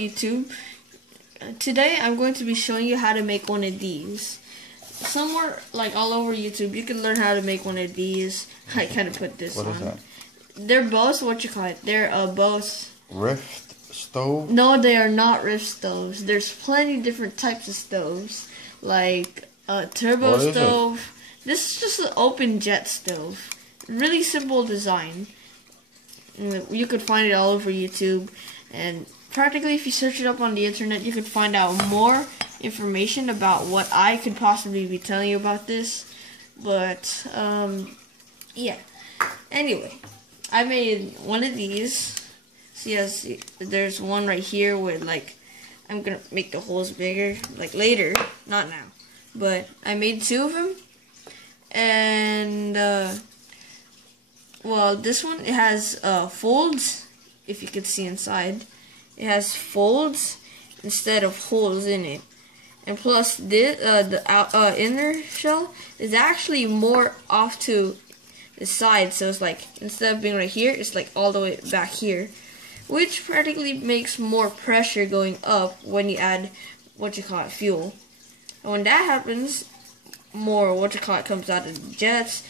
YouTube. Today I'm going to be showing you how to make one of these. Somewhere like all over YouTube you can learn how to make one of these. I kind of put this What on. is that? They're both They're both Rift stove? No, they are not Rift stoves. There's plenty different types of stoves, like a turbo stove. This is just an open jet stove. Really simple design. You could find it all over YouTube, and practically if you search it up on the internet you could find out more information about what I could possibly be telling you about this. But yeah, anyway, I made one of these. See, there's one right here where like I'm gonna make the holes bigger like later, not now, but I made two of them. And well, this one, it has folds. If you could see inside, it has folds instead of holes in it. And plus, this the inner shell is actually more off to the side, so it's like instead of being right here, it's like all the way back here, which practically makes more pressure going up when you add fuel. And when that happens, more comes out of the jets,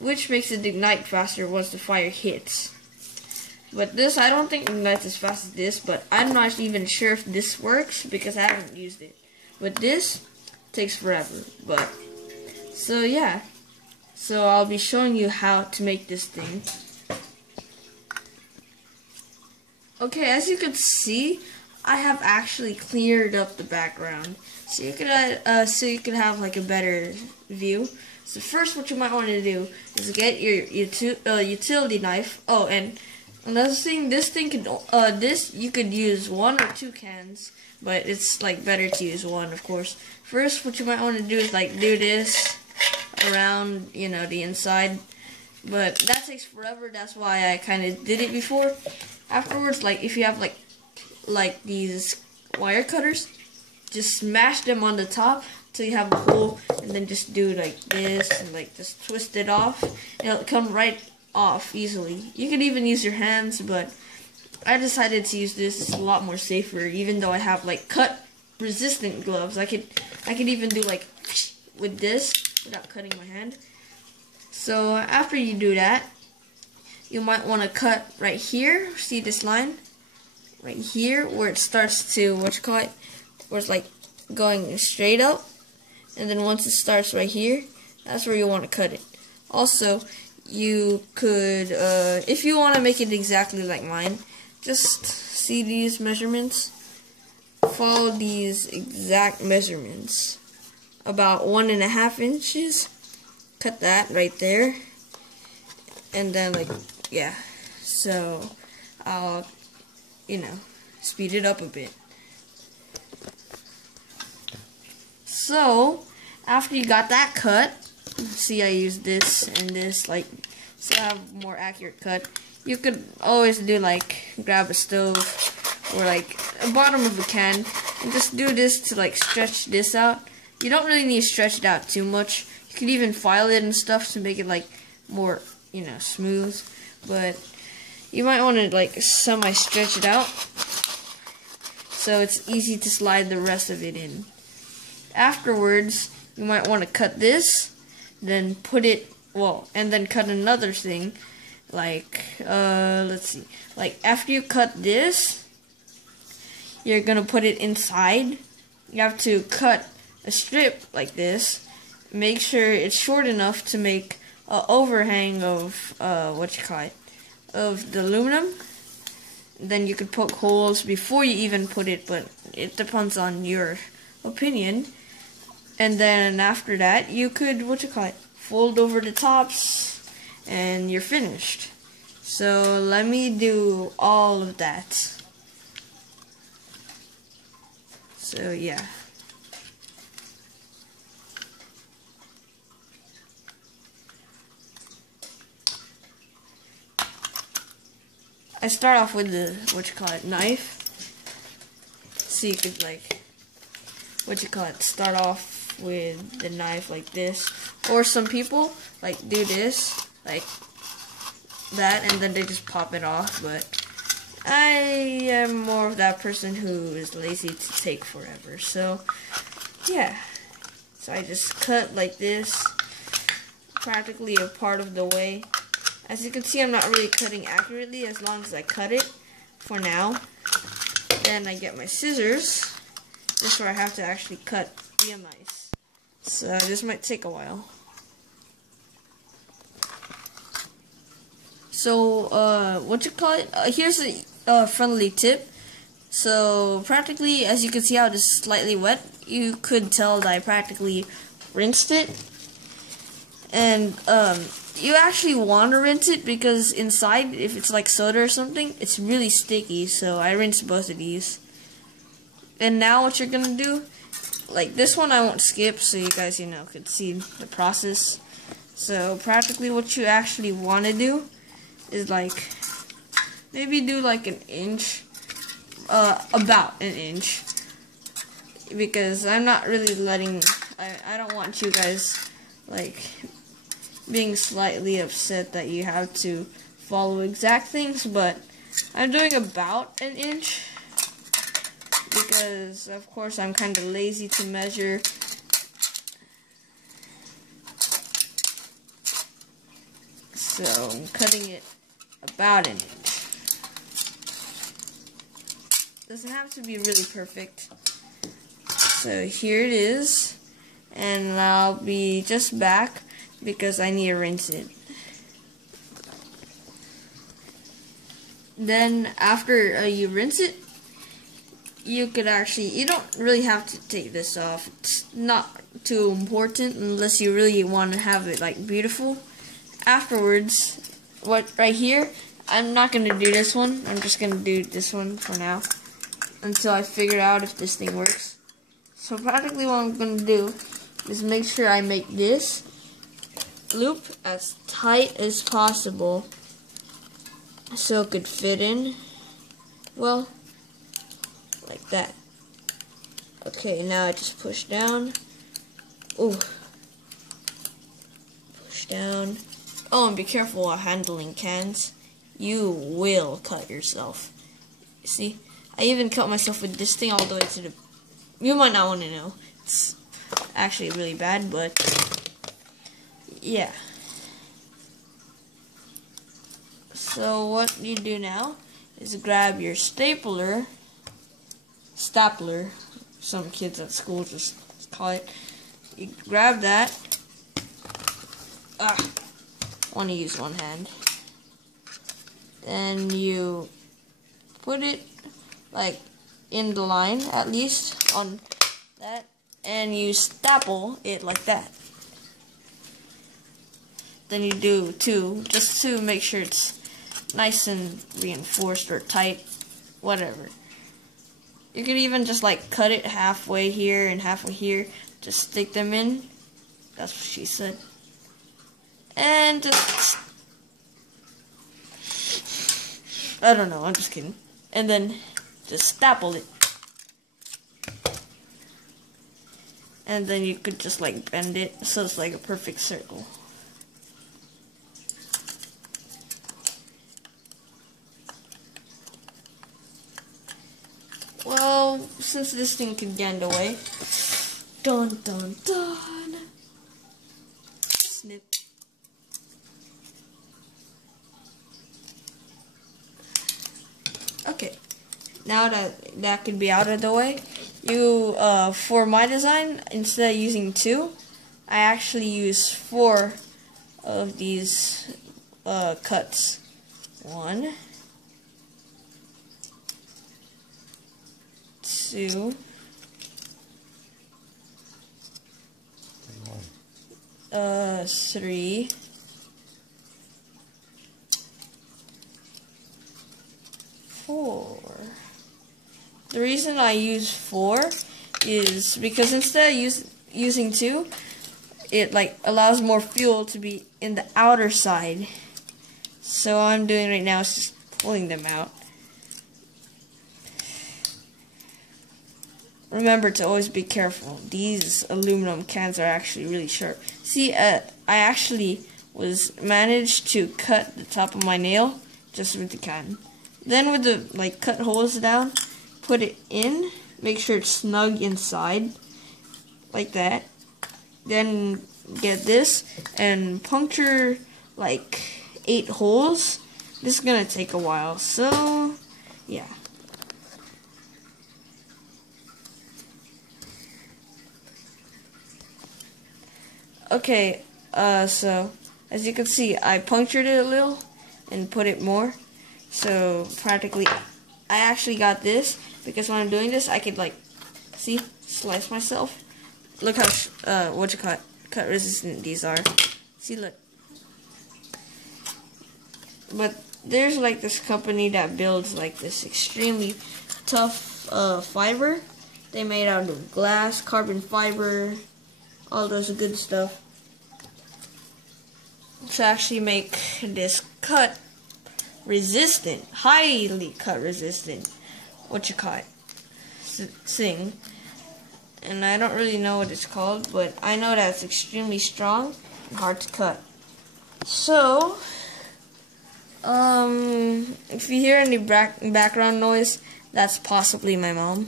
which makes it ignite faster once the fire hits. But this, I don't think ignites as fast as this, but I'm not even sure if this works because I haven't used it. But this takes forever. But so yeah, so I'll be showing you how to make this thing. Okay, as you can see, I have actually cleared up the background, so you could have like a better view. So first, what you might want to do is get your utility knife. Oh, and another thing, this you could use 1 or 2 cans, but it's like better to use one, of course. First, what you might want to do is like do this around, the inside, but that takes forever. That's why I kind of did it before. Afterwards, like if you have like these wire cutters, just smash them on the top till you have a hole, and then just do like this and like just twist it off, and it'll come right off easily. You could even use your hands, but I decided to use this. It's a lot more safer, even though I have like cut resistant gloves. I could even do like with this without cutting my hand. So after you do that, you might want to cut right here. See this line right here where it starts to where it's like going straight up, and then once it starts right here, that's where you want to cut it. Also, you could if you want to make it exactly like mine, just see these measurements, follow these exact measurements, about 1.5 inches, cut that right there, and then like, yeah, so I'll speed it up a bit. So after you got that cut, see I used this and this, like, so I have a more accurate cut. You could always do like grab a stove or like a bottom of a can and just do this to like stretch this out. You don't really need to stretch it out too much. You could even file it and stuff to make it like more smooth, but you might want to like semi stretch it out so it's easy to slide the rest of it in. Afterwards, you might want to cut this, then put it, and then cut another thing, like, let's see, like after you cut this, you're gonna put it inside. You have to cut a strip like this, make sure it's short enough to make an overhang of, of the aluminum. Then you could poke holes before you even put it, but it depends on your opinion. And then after that, you could, fold over the tops, and you're finished. So let me do all of that. So yeah. I start off with the, knife. So you could start off with the knife like this. Or some people, do this, like that, and then they just pop it off, but I am more of that person who is lazy to take forever. So, yeah. So I just cut like this, practically a part of the way. As you can see, I'm not really cutting accurately as long as I cut it for now. Then I get my scissors. This is where I have to actually cut via mice. So this might take a while. So, what you call it? Here's a friendly tip. So, practically, as you can see how it is slightly wet, you could tell that I practically rinsed it. And, you actually want to rinse it because inside, if it's like soda or something, it's really sticky. So, I rinsed both of these. And now what you're going to do, like this one I won't skip so you guys, could see the process. So, practically what you actually want to do is like maybe do like an inch, about an inch, because I'm not really letting, I don't want you guys like being slightly upset that you have to follow exact things, but I'm doing about an inch because of course I'm kind of lazy to measure. So I'm cutting it about an inch. Doesn't have to be really perfect. So here it is, and I'll be just back because I need to rinse it. Then after you rinse it, you could actually, you don't really have to take this off. It's not too important unless you really want to have it like beautiful. Afterwards, right here, I'm not going to do this one. I'm just going to do this one for now until I figure out if this thing works. So practically what I'm going to do is make sure I make this loop as tight as possible so it could fit in, well, like that. Okay, now I just push down. Ooh. Push down. Oh, and be careful while handling cans. You will cut yourself. See? I even cut myself with this thing all the way to the... You might not want to know. It's actually really bad, but... yeah. So what you do now is grab your stapler, some kids at school just call it. You grab that. I want to use one hand. Then you put it like in the line, at least on that, and you staple it like that. Then you do two, just to make sure it's nice and reinforced or tight, whatever. You could even just like cut it halfway here and halfway here, just stick them in. That's what she said. And just, I don't know, I'm just kidding. And then just staple it. And then you could just like bend it so it's like a perfect circle. Well, since this thing can get in the way, dun dun dun, snip. Okay, now that could be out of the way, you, for my design, instead of using 2, I actually use 4 of these, cuts. 1, 2, 3, 4. The reason I use 4 is because instead of using 2, it like allows more fuel to be in the outer side. So all I'm doing right now is just pulling them out. Remember to always be careful. These aluminum cans are actually really sharp. See, I actually managed to cut the top of my nail just with the can. Then with the cut holes down, put it in. Make sure it's snug inside, like that. Then get this and puncture 8 holes. This is gonna take a while, so yeah. Okay, so as you can see, I punctured it a little and put it more. So practically, I actually got this because when I'm doing this, I could see, slice myself. Look how cut resistant these are. See, look. But there's this company that builds this extremely tough fiber. They made out of glass, carbon fiber, all those good stuff to actually make this cut resistant, highly cut resistant, thing. And I don't really know what it's called, but I know that it's extremely strong and hard to cut. So, if you hear any background noise, that's possibly my mom.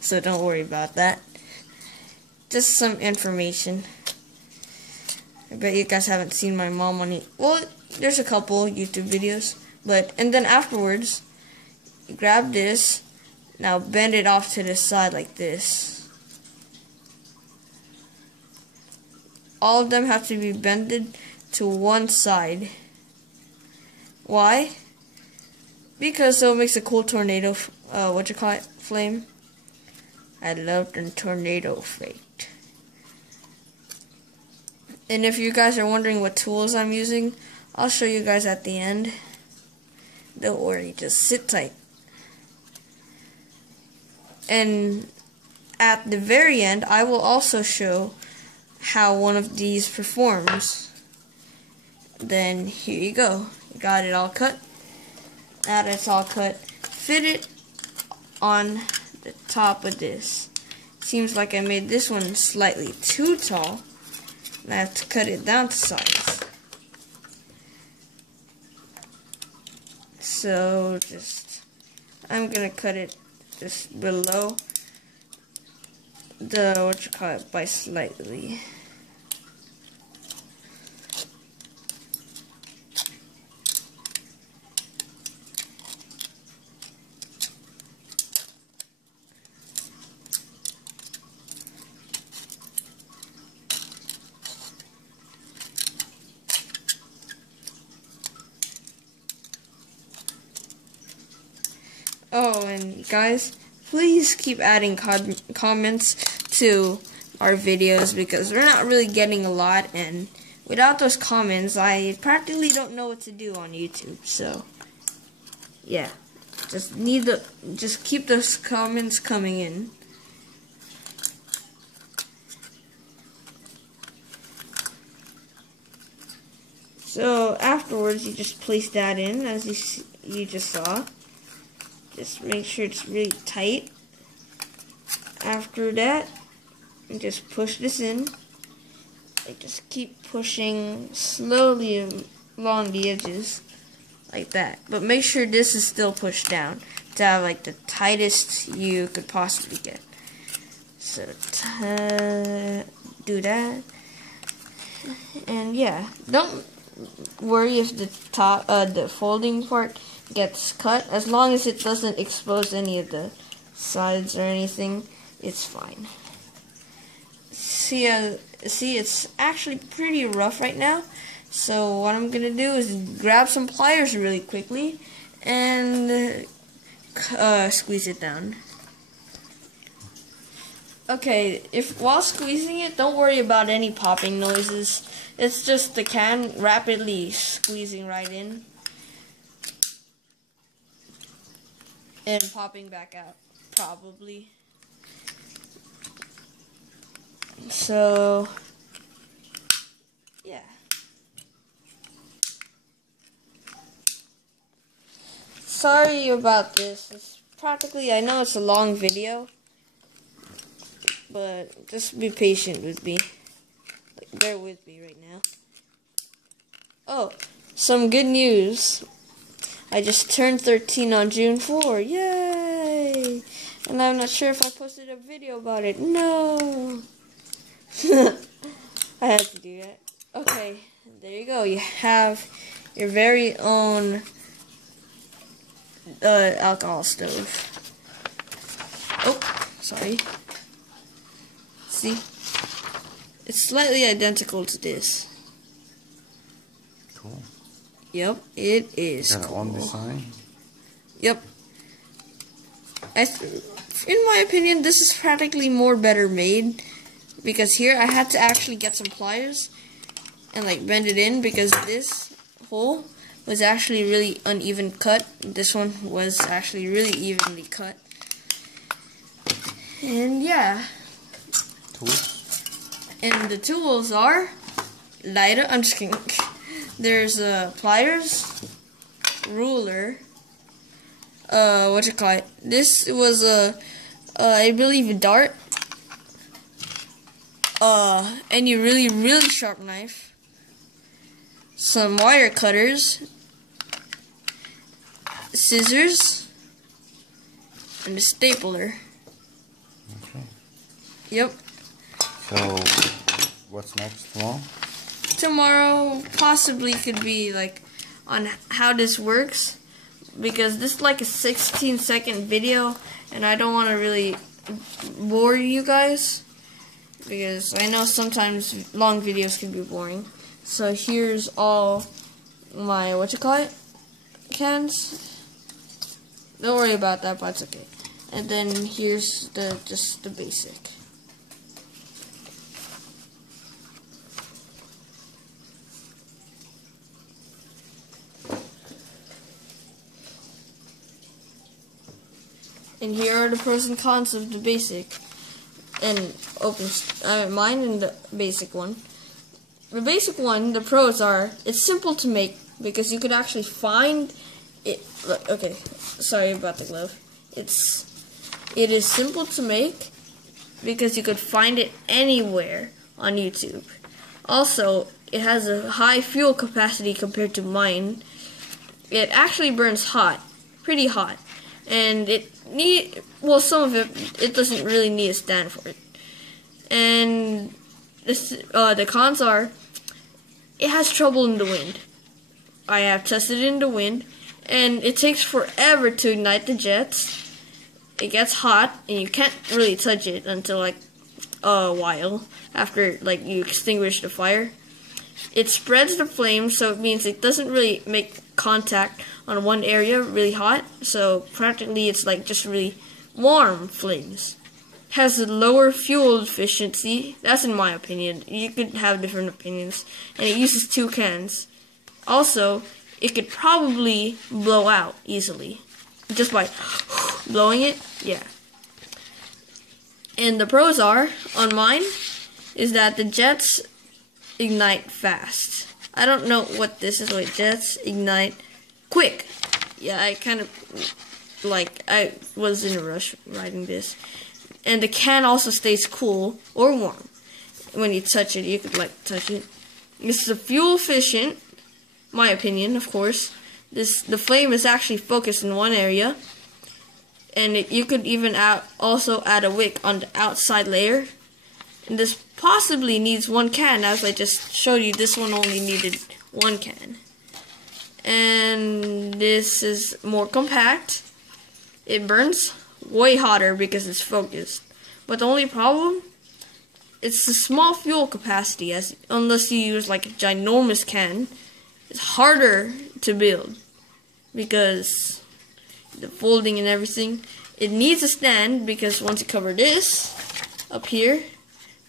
So don't worry about that. Just some information. I bet you guys haven't seen my mom on it. Well, there's a couple YouTube videos, and then afterwards, you grab this. Now bend it off to the side like this. All of them have to be bended to one side. Why? Because so it makes a cool tornado, flame. I love the tornado effect. And if you guys are wondering what tools I'm using, I'll show you guys at the end. Don't worry, just sit tight. And at the very end, I will also show how one of these performs. Then here you go. You got it all cut. Now that it's all cut, fit it on the top of this. Seems like I made this one slightly too tall. And I have to cut it down to size. So I'm gonna cut it just below the by slightly. Oh, and guys, please keep adding comments to our videos because we're not really getting a lot, and without those comments, I practically don't know what to do on YouTube. So, yeah, just keep those comments coming in. So afterwards, you just place that in as you just saw. Just make sure it's really tight. After that, you just push this in. Just keep pushing slowly along the edges, like that. But make sure this is still pushed down to have the tightest you could possibly get. So do that, and yeah, don't worry if the folding part gets cut, as long as it doesn't expose any of the sides or anything, it's fine. See, it's actually pretty rough right now, so what I'm gonna do is grab some pliers really quickly and squeeze it down. Okay, while squeezing it, don't worry about any popping noises. It's just the can rapidly squeezing right in and popping back out, probably. So, yeah. Sorry about this. I know it's a long video, but just be patient with me. Bear with me right now. Oh, some good news. I just turned 13 on June 4. Yay! And I'm not sure if I posted a video about it. No! I had to do that. Okay, there you go. You have your very own alcohol stove. Oh, sorry. See? It's slightly identical to this. Cool. Yep, it is Got cool. one design. Yep. In my opinion, this is practically more better made, because here I had to actually get some pliers and like bend it in, because this hole was actually really uneven cut. This one was actually really evenly cut. And yeah. Tools. And the tools are lighter. I'm just kidding. There's pliers, ruler. What you call it? This was I believe a dart. And a really sharp knife. Some wire cutters, scissors, and a stapler. Okay. Yep. So, what's next tomorrow? Tomorrow possibly could be like on how this works, because this is like a 16-second video and I don't want to really bore you guys, because I know sometimes long videos can be boring. So here's all my cans. Don't worry about that, but it's okay. And then here's just the basic. And here are the pros and cons of the basic and mine and the basic one. The basic one, the pros are, it's simple to make because you could actually find it. Look, okay, sorry about the glove. It is simple to make because you could find it anywhere on YouTube. Also, it has a high fuel capacity compared to mine. It actually burns hot, pretty hot. And some of it doesn't really need a stand for it. And the cons are, it has trouble in the wind. I have tested it in the wind, and it takes forever to ignite the jets. It gets hot, and you can't really touch it until like a while after like you extinguish the fire. It spreads the flame, so it means it doesn't really make contact on one area really hot, so practically it's like just really warm flames. Has a lower fuel efficiency, that's in my opinion. You could have different opinions. And it uses 2 cans. Also, it could probably blow out easily just by blowing it. Yeah. And the pros are, on mine, is that the jets ignite fast. I don't know what this is. Wait, jets ignite quick. Yeah, I kind of I was in a rush writing this. And the can also stays cool or warm. When you touch it, you could touch it. This is fuel efficient, my opinion, of course. The flame is actually focused in one area, and you could even also add a wick on the outside layer. And this possibly needs 1 can, as I just showed you. This one only needed 1 can. And this is more compact. It burns way hotter because it's focused. But the only problem, it's a small fuel capacity, unless you use like a ginormous can. It's harder to build because the folding and everything. It needs a stand because once you cover this up here,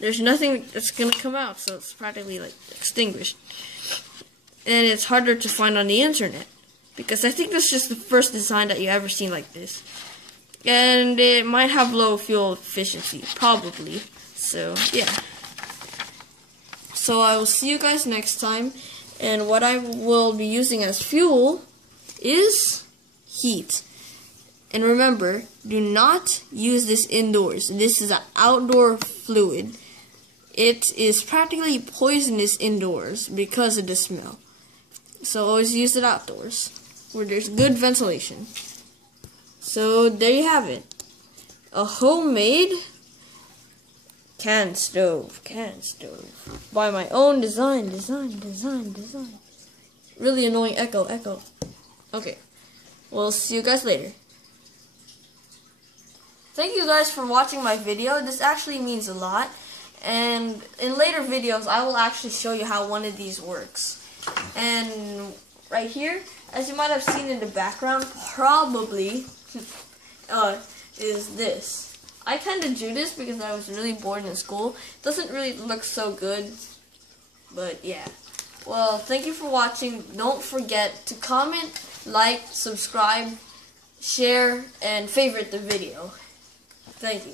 there's nothing that's gonna come out, so it's practically like extinguished. And it's harder to find on the internet, because I think this is just the first design that you ever seen like this. And it might have low fuel efficiency, probably. So, yeah. So I will see you guys next time. And what I will be using as fuel is heat. And remember, do not use this indoors. This is an outdoor fluid. It is practically poisonous indoors because of the smell. So always use it outdoors. where there's good ventilation. So there you have it. A homemade can stove. By my own design. Really annoying echo. Okay. We'll see you guys later. Thank you guys for watching my video. This actually means a lot. And in later videos, I will actually show you how one of these works. And right here, as you might have seen in the background, probably is this. I kind of drew this because I was really bored in school. It doesn't really look so good, but yeah. Well, thank you for watching. Don't forget to comment, like, subscribe, share, and favorite the video. Thank you.